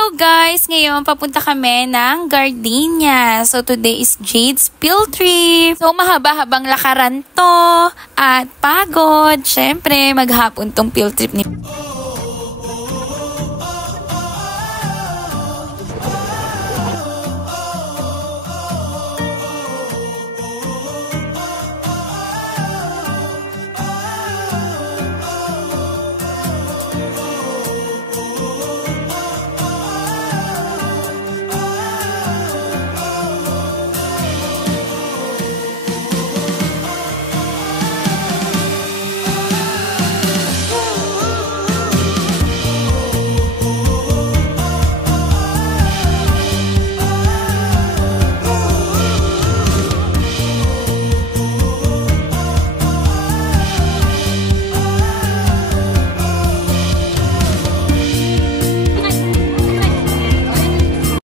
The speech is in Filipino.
Hello guys! Ngayon, papunta kami ng Gardenia. So, today is Jade's field trip. So, mahaba-habang lakaran to at pagod. Syempre, maghapon tong field trip ni